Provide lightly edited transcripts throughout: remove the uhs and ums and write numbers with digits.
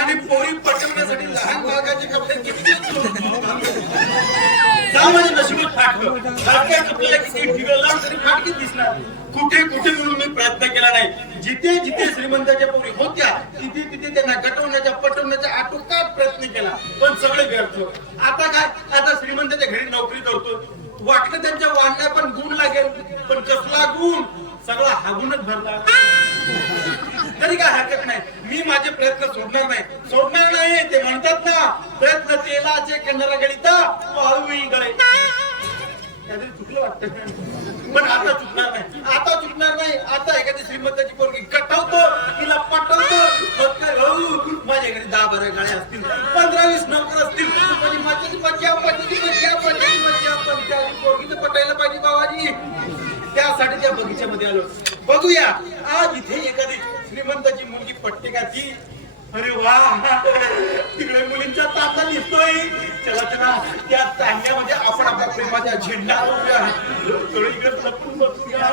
आणि पोरी पटवण्यासाठी लहान बाळगाचे कपडे किती माझ्या नशिबात फाटलं. सारख्या कपड्याला किती ठिगळला तरी फाटकीच दिसणार. कुठे कुठे म्हणून मी प्रयत्न केला नाही. जिथे जिथे श्रीमंताच्या पोरी होत्या तिथे तिथे त्यांना गटवण्याचा पटवण्याचा आटोकाट प्रयत्न केला, पण सगळे व्यर्थ. आता काय, आता श्रीमंताच्या घरी नोकरी करतो. वाटलं त्यांच्या वाढण्या पण गुण लागेल, पण कसला गुण, सगळा हागूनच भरला. तरी काय हरकत नाही, मी माझे प्रयत्न सोडणार नाही. ते म्हणतात ना, प्रयत्न तेलाचे कन्नरा गळीता वाळूही गळे. काहीतरी चुकलं वाटतं, पण आता चुकणार नाही. आता एखादी श्रीमंताची पोरगी कटवतो, तिला पटवतो. माझ्या घरी 10-12 गाड्या असतील, 15-20 नोकर असतील. पोरगी तर पटायला पाहिजे बाबाजी. त्यासाठी त्या बगीच्यामध्ये आलो. बघूया आज इथे एखादी श्रीमंताची मुलगी पटते का ती. अरे वा, तिकडे मुलींचा ताता दिसतोय. चला त्या चांगल्यामध्ये आपण आपल्या प्रेमाचा झेंडा लावूया. इकडे लपून बसूया.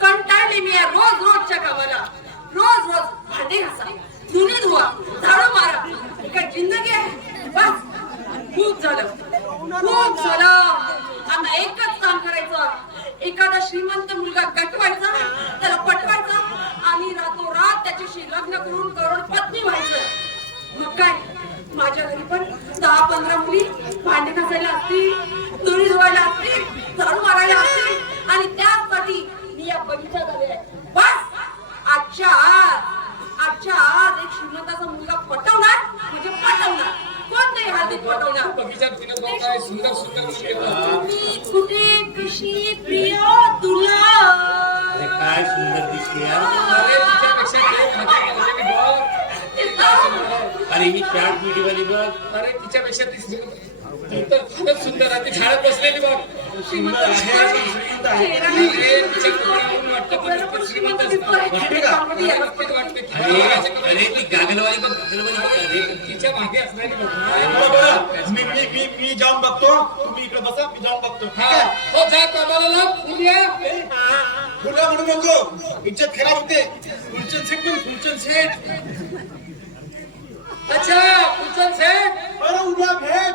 कंटाळले मी रोजच्या कामाला. रोज भांडे घासा, धुणे धुवा, झाडू मारा. काय जिंदगी आहे? बस खूप झालं. आता एकच काम करायचं, एखादा श्रीमंत मुलगा गटवायचा, त्याला पटवायचा आणि रातोरात त्याच्याशी लग्न करून करोडपती व्हायचं. मग काय, माझ्या घरी पण 10-15 मुली भांडे घासायला असतील, धुणी धुवायला असतील, झाडू मारायला असतील, आणि त्यासाठी मी या बगीच्यात आले आहे. बस आजच्या आज एक श्रीमंताचा मुलगा पटवणार म्हणजे पटवणार. कोणत्याही हातीत पटवणार. बगीच्यात फिरत जाऊ, काय सुंदर मी कुठे कशी प्रिय तुला. अरे काय सुंदर दिसते यार. अरे तिच्यापेक्षा अरे ही शॉर्ट व्हिडिओ वाली बघ. अरे तिच्यापेक्षा ती तर खूपच सुंदर आहे. ती झाडत बसलेली बघ. श्रीमंत अरे ती गागलवाली बघ, तिच्या मागे असणारी बघ. मी जाऊन बघतो. तुम्ही इकडे बसा, मी जाऊन बघतो. हो जा कामाला फुला म्हणू नको, इज्जत खराब होते. फुलचंद सेठ. अच्छा फुलचंद सेठ. अरे उद्या भेट.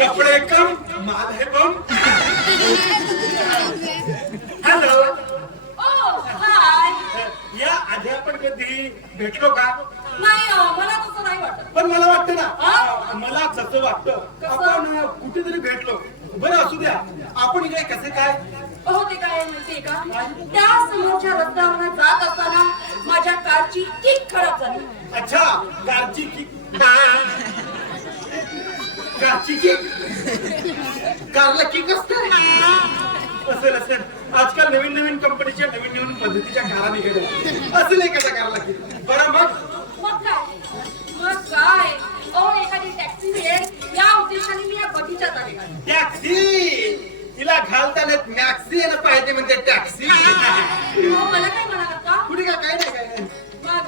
कपडे कम, माल है बम. हॅलो. या आधी आपण कधी भेटलो का? नाही, मला तसं नाही वाटत. पण मला वाटतं ना, मला तसं वाटतं आपण कुठेतरी भेटलो. बरं असू द्या, आपण इकडे कसे काय? ते काय माहितीये का, त्या समोरच्या रस्त्यावर जात असताना माझ्या कारची किक खराब झाली. अच्छा, कारची किक. कारला किक असते. असेल. आजकाल नवीन कंपनीच्या नवीन पद्धतीच्या कारा निघाल्या. असेल एखाद्या कारला किक. बरं मग काय एखादी टॅक्सी मिळेल या उद्देशाने मी या बगीच्यात आले. टॅक्सी तिला घालताना मॅक्सी यायला पाहिजे म्हणजे टॅक्सी. मला काय म्हणालात का? कुठे काय नाही. मग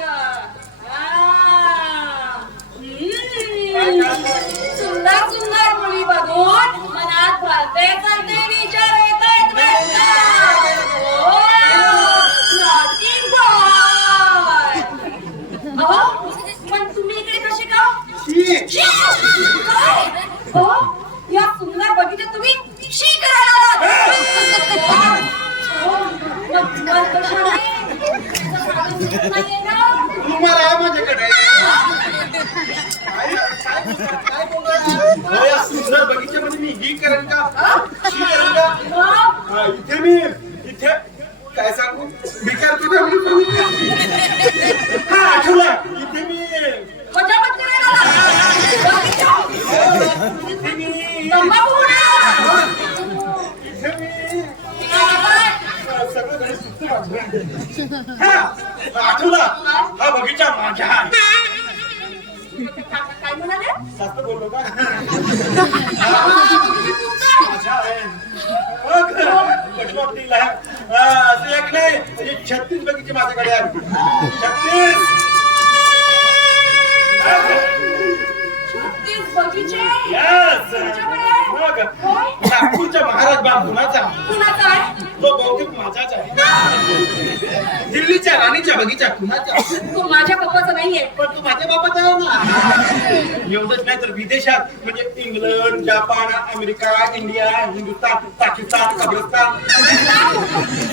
सुंदर मुली बघून मनात चालते विचार येत आहेत. नाहीये ना? तुम्हाला आहे माझ्याकडे काय बोलतोय? या सुंदर बगीच्यामध्ये मी ही करेन का ही करेन का मग? इथे मी इथे काय सांगू विचार तुझ्या हा आठवलं इथे मी मजामत करायला इथे मी तंबाखू उडवला. इथे मी काय बाबा? सगळं घरी सुटतं माझं. हा आठवलं हा बगीचा माझा आहे. काय म्हणाले? जास्त बोललो का तुम्ही तुमचं? माझा आहे पटवाटीला असं एक नाही म्हणजे 36 बगीचे माझ्याकडे आहे 36 छत्तीस बगीचे यस तुमच्याकडे? मग होय? नागपूरच्या महाराज बांधुनाचा कुणाचा आहे? तो बहुतेक माझाच आहे दिल्लीच्या राणीच्या बगीचा कुणाचा तो माझ्या पप्पाचा नाहीये. पण तू माझ्या बाबाचा आहे ना एवढंच नाही तर विदेशात म्हणजे England Japan America India Hindustan Pakistan कब्रस्तान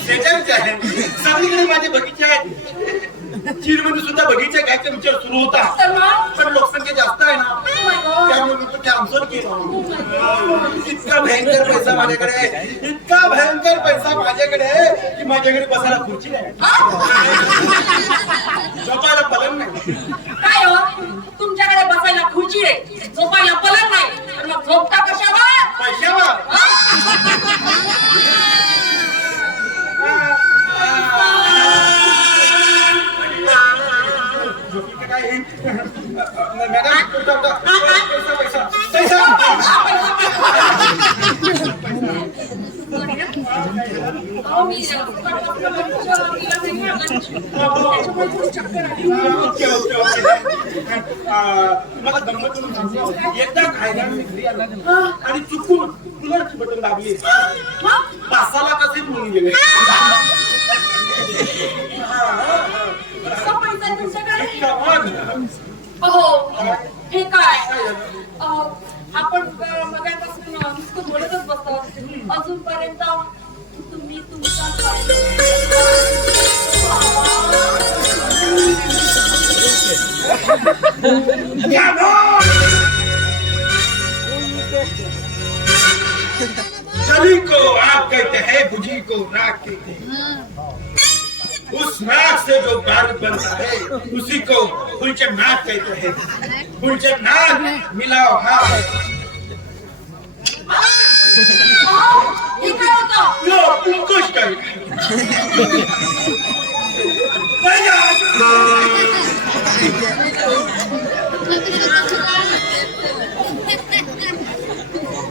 त्याच्याच आहे सगळीकडे माझे बगीचे आहेत चीनमध्ये सुद्धा बगीचा घ्यायचा विचार सुरू होता तर मग? पण लोकसंख्या जास्त आहे ना Oh my God. त्यामुळे मी तो कॅन्सल केला इतका भयंकर पैसा माझ्याकडे आहे इतका भयंकर पैसा माझ्याकडे आहे की माझ्याकडे बसायला खुर्ची नाही झोपायला पलंग नाही काय हो? तुमच्याकडे बसायला खुर्ची आहे, झोपायला पलंग नाही, तर मग झोपता कशावर? पैशावर झोपी का काय मॅडम पैसा पैसा पैसा अहो, मी सकाळपासून बगीचा गेला नाही, त्याच्यामुळे थोडी चक्कर आली. ओके ओके ओके तुम्हाला गंमत म्हणून सांगतो एकदा खायला मी घरी आला आणि चुकून कूलरची बटन दाबली मग? पासाला कसे म्हणून गेले इतका पैसा आहे तुमच्याकडे? मग अहो, हे काय? आपण मगापासून नुसतं बोलतच बसतो अजूनपर्यंत तुम्ही तुमचा चली को आग कहते हैं बुझी को राख कहते हैं उस राख से जो बारूद बनता है उसी को फुलचंद नाग कहते हैं फुलचंद नाग मिलाओ हाथ हे काय होतं? लो कुछ कर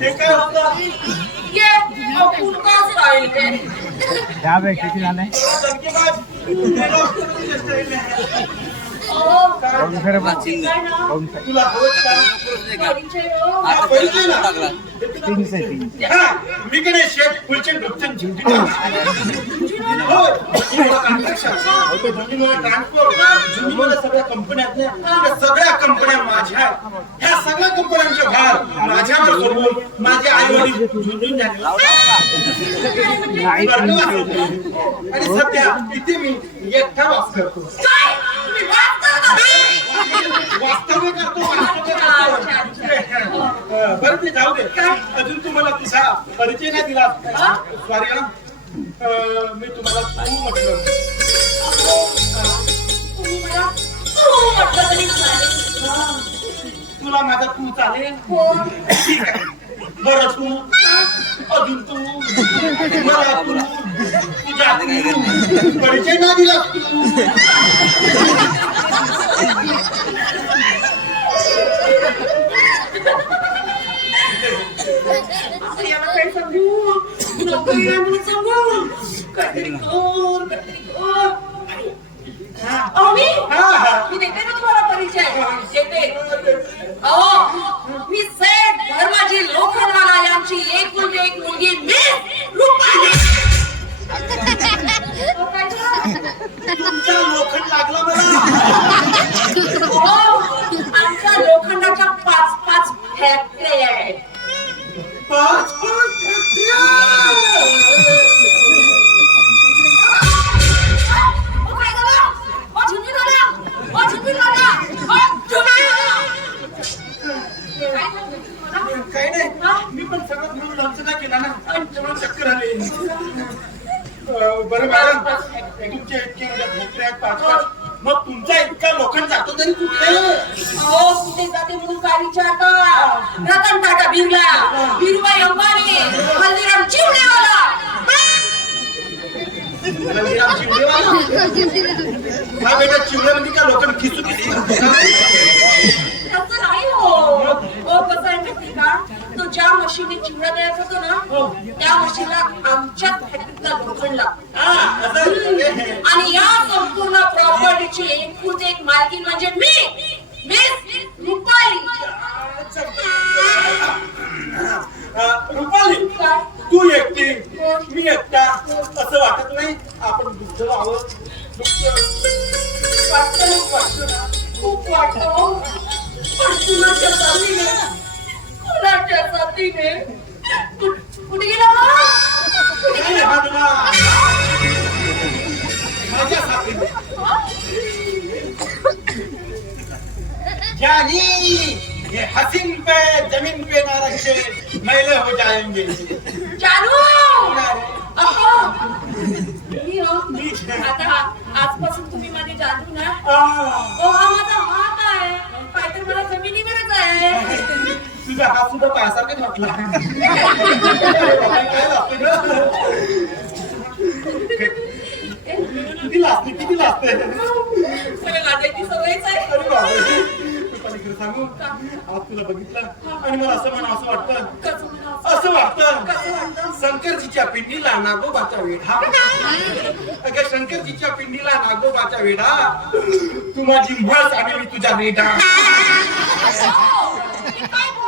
ते काय होतं ये पुढका स्टाईल आहे. किती झालंय धमकेबाज अहो, खरं काय ना? तुला हवं का परिचय हो. हा, परिचय ना. तीनशे तीनशे हा, मी कडे शेठ फुलचंद ढोपचंद झुंझुनू. हो, झुंझुनूला construction, झुंझुनूला transport, झुंझुनूला सगळ्या कंपन्या आहेत ना, त्या सगळ्या कंपन्या माझ्या आहेत. ह्या सगळ्या कंपन्यांचा भार माझ्यावर सोडून माझे आई वडील झुंझुन झाले. वर्ग वाचवतो. आणि सध्या इथे मी एकटा वास करतो काय? तुम्ही वाद करता? वास्तव्य करतो बरं ते जाऊ दे अजून तुम्हाला तुझा परिचय नाही दिला सॉरी मी तुम्हाला तू म्हटलं तुम्ही मला तू म्हटलं तरी चालेल. तुला माझा तू चालेल हो. ठीक आहे बरं तू अजून तू मला तू तुझा तू परिचय नाही दिला तू आता याला काय सांगू? नोकरी नाही म्हणून सांगू? काहीतरी कर, काहीतरी कर. अहो, मी देते ना तुम्हाला परिचय. देते. अहो, मी सेठ धर्माजी लोखंडवाला यांची एकुलती एक मुलगी मी रुपाली. अहो, काय झालं? तुमचा लोखंड लागला मला अहो, आमच्या लोखंडाच्या 5-5 फॅक्टऱ्या आहेत. 5 ओ काय झालं? मग तुमचा इतका लोखंड जातो तरी कुठे? अहो कुठे जाते म्हणून काय विचारता? रतन टाटा बिर्ला, धीरूभाई अंबानी, हल्दीराम चिवडेवाला. हल्दीराम चिवडेवाला? हा बेटा चिवड्यामध्ये का लोखंड खिचू किती? तसं नाही हो. हो कसं आहे माहिती का? तो ज्या मशीनने चिवडा तयार करतो ना त्या मशीनला आमच्या फॅक्टरीतला लोखंड लागतो. आणि या संपूर्ण प्रॉपर्टीची एकूण एक मालकीण म्हणजे मी, मिस रुपाली. रुपाली, काय? तू एकटी मी एकटा असं वाटत नाही? आपण दुःख व्हावं. वाटतं ना, खूप वाटतं हो. पण कुणाच्या साथीने, कुणाच्या साथीने? कुठे गेला हो? कुठे नाही, गेला? हा तुला माझ्या साथीने. जानी ये हसीन पे जमीन पे ना रखे मैले हो जाएंगे. जानू! अहो! मी हो. आता आजपासून तुम्ही माझे जानू ना. ओ हा माझा हात आहे. काहीतरी मला जमिनीवरच आहे. तुझा हात सुद्धा पायासारखाच वाटला. काय लागते ग? किती लागते? मला लाजायची सवयच आहे. अरे बापरे. रुपाली, सांगू आज तुला बघितलं आणि मला असं म्हणा असं वाटतं. कसं म्हणावं? असं वाटतं कसं वाटतं? शंकरजीच्या पिंडीला नागोबाचा वेढा. अगं शंकरजीच्या पिंडीला नागोबाचा वेढा. तू माझी म्हस आणि मी तुझा रेढा. हो, मी काय बोलते?